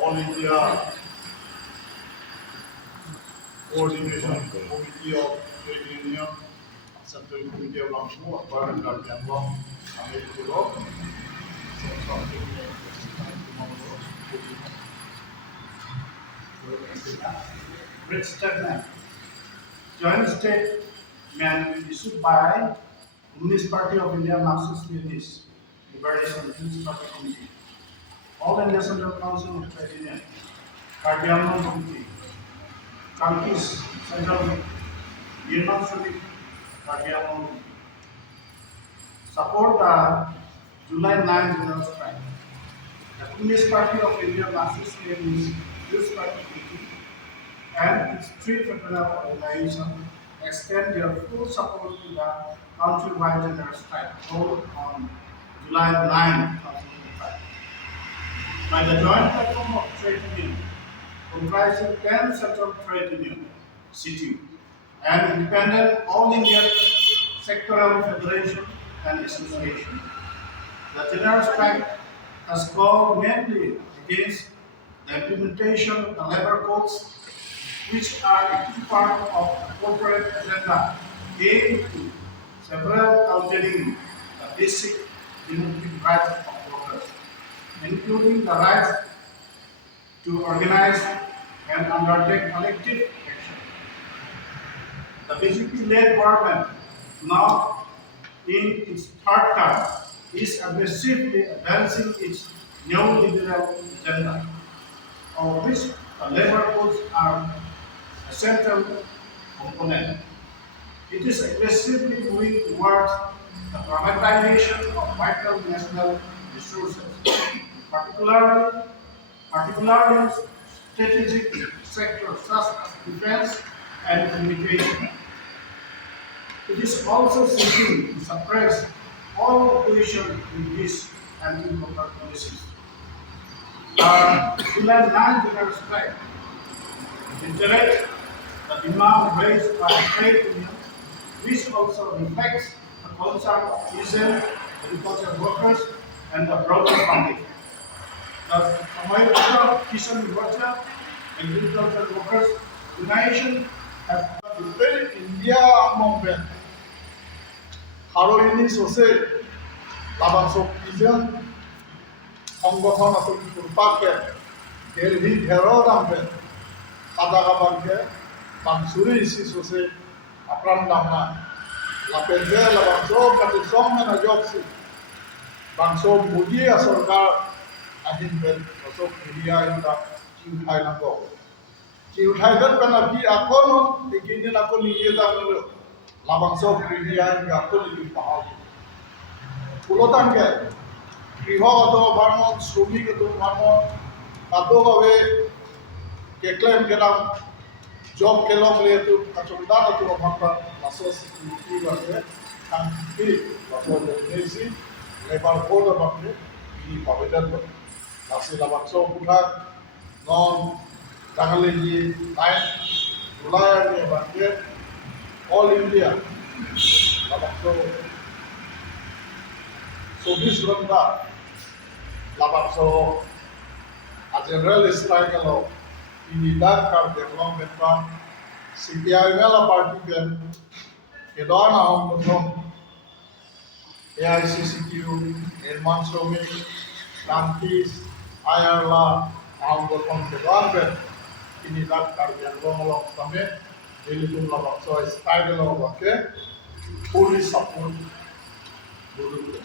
All India Coordination Committee of Trade Union, Central Committee of Langshu, Akbar Garjanwa, Amei Puro, Red Statement. Joint statement issued by Communist Party of India Marxist-Leninist Liberation Youth Party Committee, All India Central Council of Trade Union, Cardiamal Committee, Countries Central Union Civic Cardiamal Committee. Support the July 9 general strike. The Communist Party of India Marxist-Leninist Youth Party Committee and its three federal organizations extend their full support to the countrywide general strike held on July 9, 2025. By the joint platform of trade union, comprising 10 central trade union, CTU, and independent all India sectoral federation and association. The general strike has called mainly against the implementation of the labor codes, which are a key part of the corporate agenda aimed to several altering the basic democratic rights of workers, including the right to organize and undertake collective action. The BJP-led government, now in its third term, is aggressively advancing its neoliberal agenda, of which the labor codes are a central component. It is aggressively moving towards the privatization of vital national resources, particularly strategic sectors such as defense and communication. It is also seeking to suppress all opposition in these anti-corporate policies. July 9 general strike reiterates the demand raised by trade unions, which also reflects the concern of peasant, agricultural workers, and the broader public. The American Kisan Worker Agricultural Workers Organization has prepared India movement. Haroini Sose, Labansok Pijan, Hongkong Asok Purpake, Delhi Herod Ambe, Kadagabanke, Mansuri isi Sose, Apram Damna, Lapeze, Labansok, Katisong and Ajoksi, Bansok Mudia Sorkar, Ahimben, Asok India in the Chiu Thailand. Chiu Thailand Panapi Akono, the Guinea Akoni Yeda. Labangsok Kriya Yakul di Pahal. Pulotan ke, Kriho atau Barmon, Sumi atau Barmon, atau gawe keklaim kelam job kelong le tu kacundan atau apa lasos itu bagai kan kiri lasos Indonesia lebar code bagai ini pabedan tu. Nasi labangsok putar non jangan lagi lain mulai ni bagai All India, Labakso, Sobis Randa, Labakso, a general strike alone, Unidad Carderon Metra, CPIML party then, Kedana Hong Kong, AICCQ, Elman Somi, Shantis, Ayarla, Hong Kong Kedana, Unidad Carderon along Summit. Dilipun labak so style labak fully support dulu.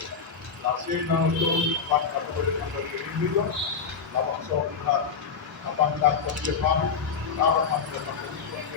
Lasi nang itu apa kata boleh kita beri labak so kita apa nak kerja kami, apa nak kerja kami.